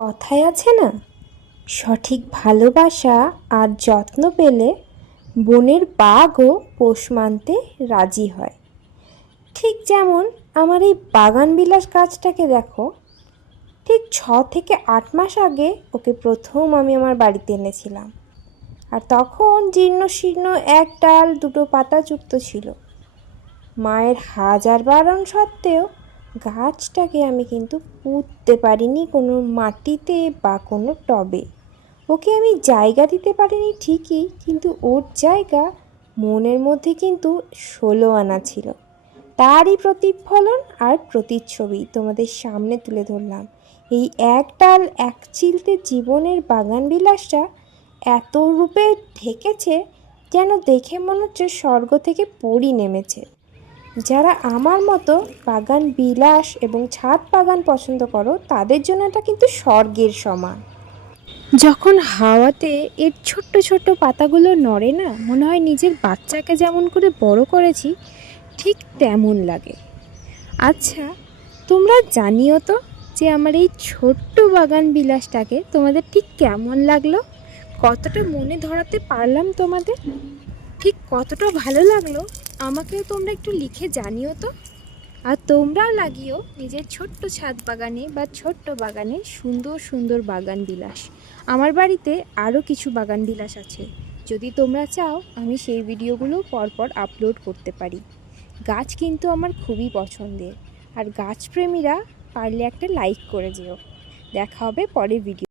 কথায় আছে না, সঠিক ভালোবাসা আর যত্ন পেলে বনের বাঘও পোষ মানতে রাজি হয়। ঠিক যেমন আমার এই বাগানবিলাস গাছটাকে দেখো, ঠিক 6 থেকে 8 মাস আগে ওকে প্রথম আমি আমার বাড়িতে এনেছিলাম। আর তখন জীর্ণ শীর্ণ এক ডাল দুটো পাতাযুক্ত ছিল। মায়ের হাজার বারণ সত্ত্বেও গাছটাকে আমি কিন্তু পুঁততে পারিনি কোনো মাটিতে বা কোনো টবে। ওকে আমি জায়গা দিতে পারিনি ঠিকই, কিন্তু ওর জায়গা মনের মধ্যে কিন্তু 16 আনা ছিল। তারই প্রতিফলন আর প্রতিচ্ছবি তোমাদের সামনে তুলে ধরলাম। এই এক ডাল এক চিলতে জীবনের বাগান বিলাসটা এত রূপে ঢেকেছে যেন দেখে মনে হচ্ছে স্বর্গ থেকে পরী নেমেছে। যারা আমার মতো বাগান বিলাস এবং ছাদ বাগান পছন্দ করো তাদের জন্য এটা কিন্তু স্বর্গের সমান। যখন হাওয়াতে এর ছোট্ট ছোট্ট পাতাগুলো নড়ে না, মনে হয় নিজের বাচ্চাকে যেমন করে বড় করেছি ঠিক তেমন লাগে। আচ্ছা, তোমরা জানিও তো যে আমার এই ছোট্ট বাগান বিলাসটাকে তোমাদের ঠিক কেমন লাগলো, কতটা মনে ধরাতে পারলাম তোমাদের, ঠিক কতটা ভালো লাগলো আমাকেও তোমরা একটু লিখে জানিও তো। আর তোমরাও লাগিও নিজের ছোট্ট ছাদ বাগানে বা ছোট্ট বাগানে সুন্দর সুন্দর বাগান বিলাস। আমার বাড়িতে আরও কিছু বাগান বিলাস আছে, যদি তোমরা চাও আমি সেই ভিডিওগুলো পরপর আপলোড করতে পারি। গাছ কিন্তু আমার খুবই পছন্দের, আর গাছপ্রেমীরা পারলে একটা লাইক করে যেও। দেখা হবে পরের ভিডিও।